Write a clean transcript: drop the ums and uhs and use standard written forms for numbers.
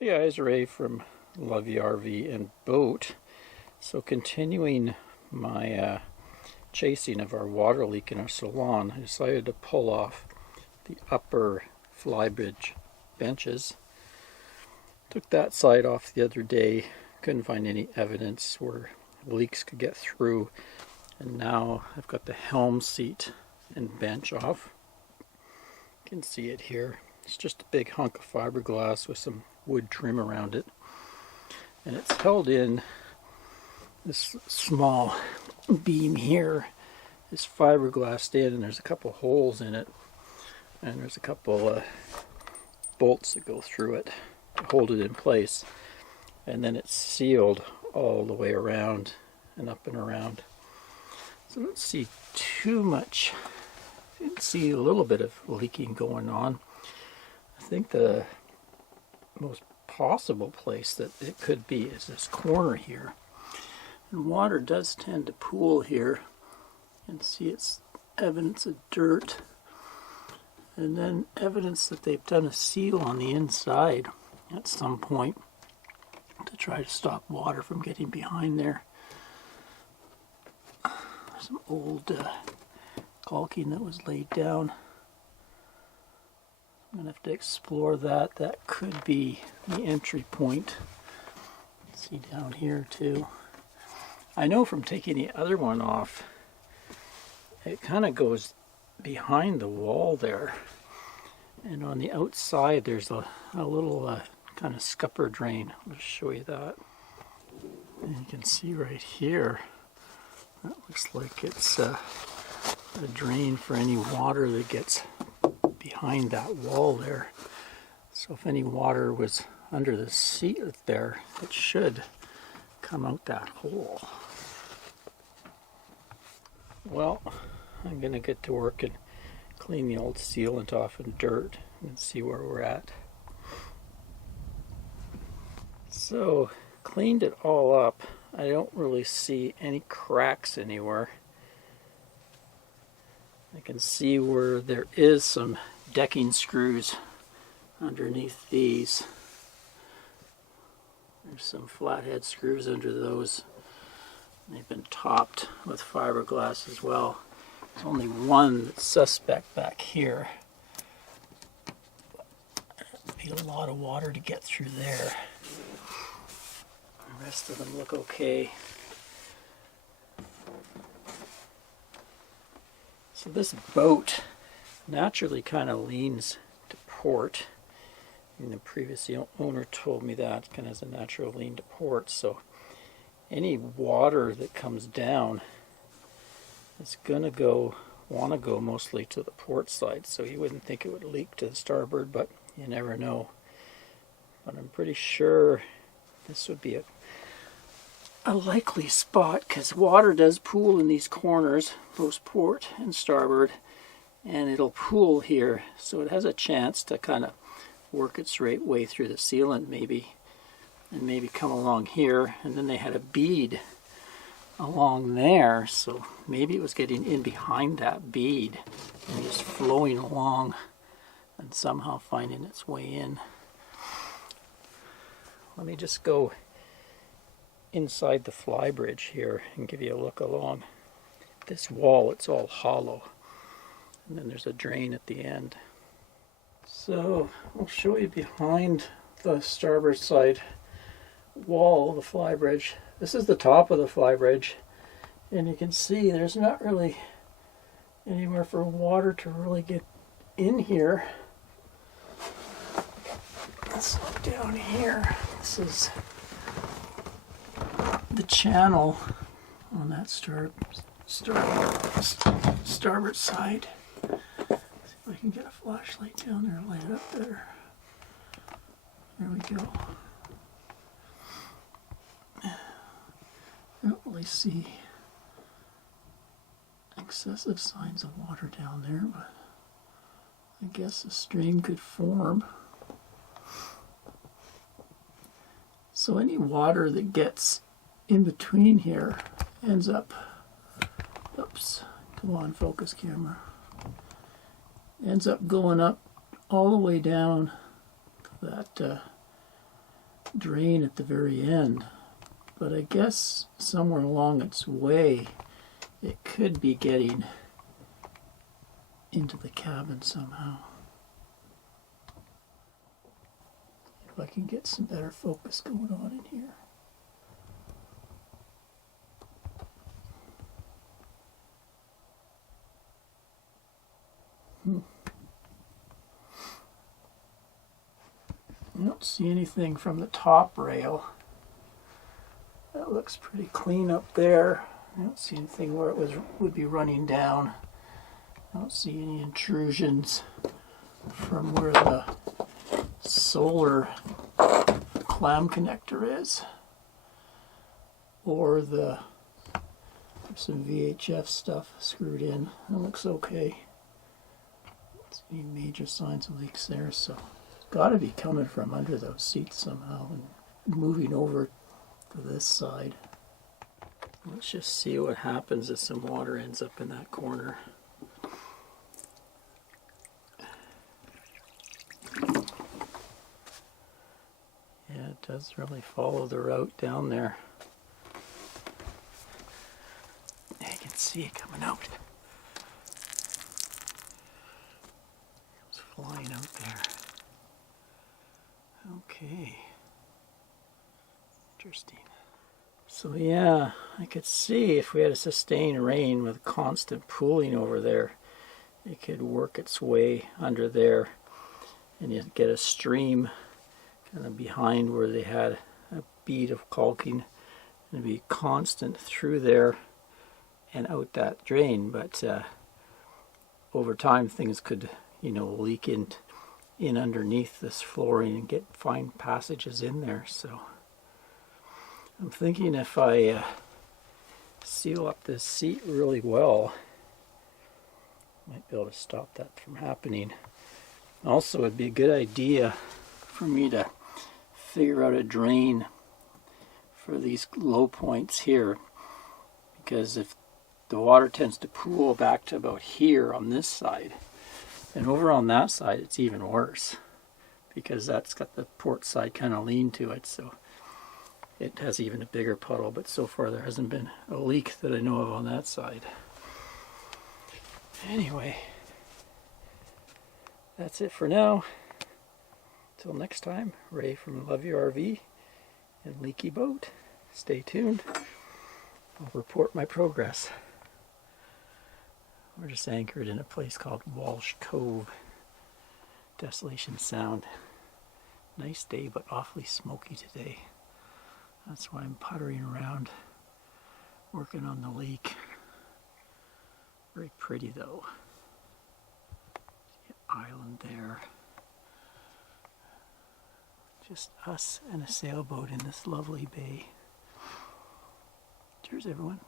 Hey guys, Ray from Lovey RV and Boat. So continuing my chasing of our water leak in our salon, I decided to pull off the upper Flybridge benches. Took that side off the other day, couldn't find any evidence where leaks could get through, and now I've got the helm seat and bench off. You can see it here. It's just a big hunk of fiberglass with some wood trim around it, and it's held in this small beam here is fiberglassed in, and there's a couple holes in it, and there's a couple bolts that go through it to hold it in place, and then it's sealed all the way around and up and around. So don't see too much. You can see a little bit of leaking going on. I think the most possible place that it could be is this corner here. And water does tend to pool here. You can see it's evidence of dirt. And then evidence that they've done a seal on the inside at some point to try to stop water from getting behind there. Some old caulking that was laid down. I'm going to have to explore that. That could be the entry point. See down here too. I know from taking the other one off, it kind of goes behind the wall there. And on the outside there's a little kind of scupper drain. I'll just show you that. And you can see right here, that looks like it's a drain for any water that gets behind that wall there. So if any water was under the seat there, it should come out that hole. Well, I'm going to get to work and clean the old sealant off in dirt and see where we're at. So, cleaned it all up. I don't really see any cracks anywhere. I can see where there is some decking screws underneath these. There's some flathead screws under those. They've been topped with fiberglass as well. There's only one that's suspect back here. Be a lot of water to get through there. The rest of them look okay. So this boat naturally kind of leans to port. And the previous owner told me that kind of has a natural lean to port. So any water that comes down is going to want to go mostly to the port side. So you wouldn't think it would leak to the starboard, but you never know. But I'm pretty sure this would be a likely spot, because water does pool in these corners, both port and starboard, and it'll pool here, so it has a chance to kind of work its right way through the sealant maybe, and maybe come along here. And then they had a bead along there, so maybe it was getting in behind that bead and just flowing along and somehow finding its way in. Let me just go inside the Flybridge here and give you a look along this wall. It's all hollow, and then there's a drain at the end. So I'll show you behind the starboard side wall of the Flybridge. This is the top of the Flybridge, and you can see there's not really anywhere for water to really get in here. Let's look down here. This is the channel on that starboard side. See if I can get a flashlight down there and light it up there. There we go. I don't really see excessive signs of water down there, but I guess a stream could form. So any water that gets in between here ends up, oops, come on, focus camera, ends up going up all the way down to that drain at the very end, but I guess somewhere along its way it could be getting into the cabin somehow. If I can get some better focus going on in here. I don't see anything from the top rail. That looks pretty clean up there. I don't see anything where it would be running down. I don't see any intrusions from where the solar clam connector is, or there's some VHF stuff screwed in. That looks okay. Don't see any major signs of leaks there, so it's got to be coming from under those seats somehow and moving over to this side. Let's just see what happens if some water ends up in that corner. Yeah, it does really follow the route down there. You can see it coming out. It's flying out there. Okay. Interesting. So yeah, I could see if we had a sustained rain with constant pooling over there, it could work its way under there and you'd get a stream kind of behind where they had a bead of caulking, and it'd be constant through there and out that drain. But over time things could, leak in underneath this flooring and find passages in there. So I'm thinking if I seal up this seat really well, I might be able to stop that from happening. Also, it'd be a good idea for me to figure out a drain for these low points here, because if the water tends to pool back to about here on this side, and over on that side it's even worse, because that's got the port side kind of lean to it, so it has even a bigger puddle. But so far there hasn't been a leak that I know of on that side. Anyway, that's it for now. Till next time, Ray from Love Your RV and Leaky Boat. Stay tuned. I'll report my progress. We're just anchored in a place called Walsh Cove, Desolation Sound. Nice day, but awfully smoky today. That's why I'm puttering around, working on the leak. Very pretty though. See an island there. Just us and a sailboat in this lovely bay. Cheers, everyone.